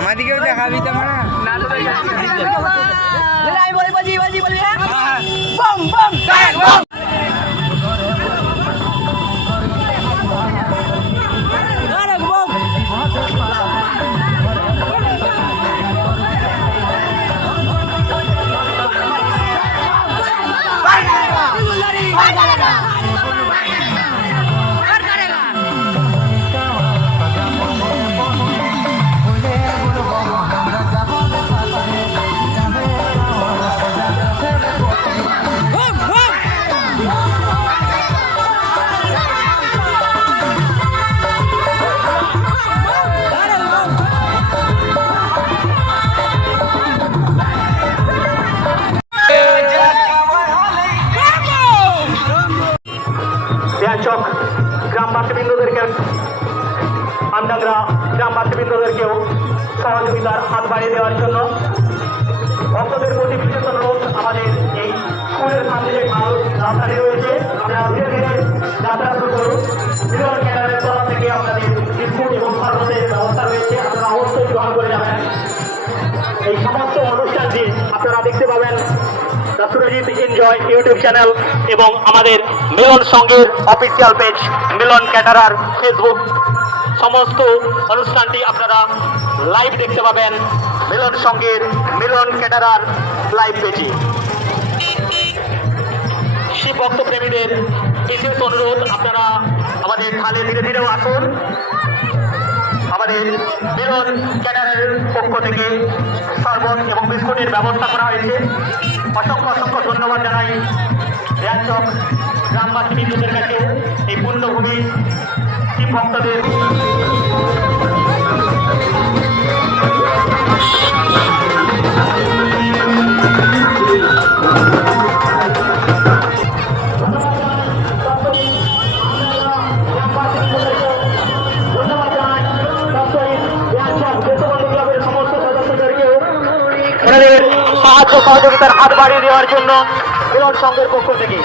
আমাদিকেও দেখাবি তো না গ্রামবাসীবৃন্দদেরকে আমডাংরা গ্রামবাসীবৃন্দদেরকেও সহযোগিতার হাত বাড়িয়ে দেওয়ার জন্য ভক্তদের প্রতি বিশেষ অনুরোধ। আমাদের এই স্কুলের সামনে যে রাস্তাটি রয়েছে আমরা ধীরে ধীরে যাত্রা শুরু করুন। মিলন ক্যাডারের তরফ থেকে আপনাদের বিস্কুট এবং শরবতের ব্যবস্থা রয়েছে, আপনারা অবশ্যই গ্রহণ করে যাবেন। এই সমস্ত অনুষ্ঠানটি আপনারা দেখতে পাবেন the Surajit enjoy YouTube channel এবং আমাদের মিলন সঙ্গের অফিসিয়াল পেজ মিলন ক্যাটারার ফেসবুক। সমস্ত অনুষ্ঠানটি আপনারা লাইভ দেখতে পাবেন মিলন সঙ্গের মিলন ক্যাটারার লাইভ পেজে। শিব ভক্ত প্রেমীদের বিশেষ অনুরোধ, আপনারা আমাদের খালে ধীরে ধীরেও আসুন। আমাদের মিলন ক্যাটারের পক্ষ থেকে শরবত এবং বিস্কুটের ব্যবস্থা করা হয়েছে। অসংখ্য অসংখ্য ধন্যবাদ জানাই রাজ্যক গ্রামবাসী বিদ্যুতের কাছে এই পুণ্যভূমি শিব ভক্তদের। সাহায্য সহযোগিতার হাত বাড়িয়ে দেওয়ার জন্য মিলন সংঘের পক্ষ থেকে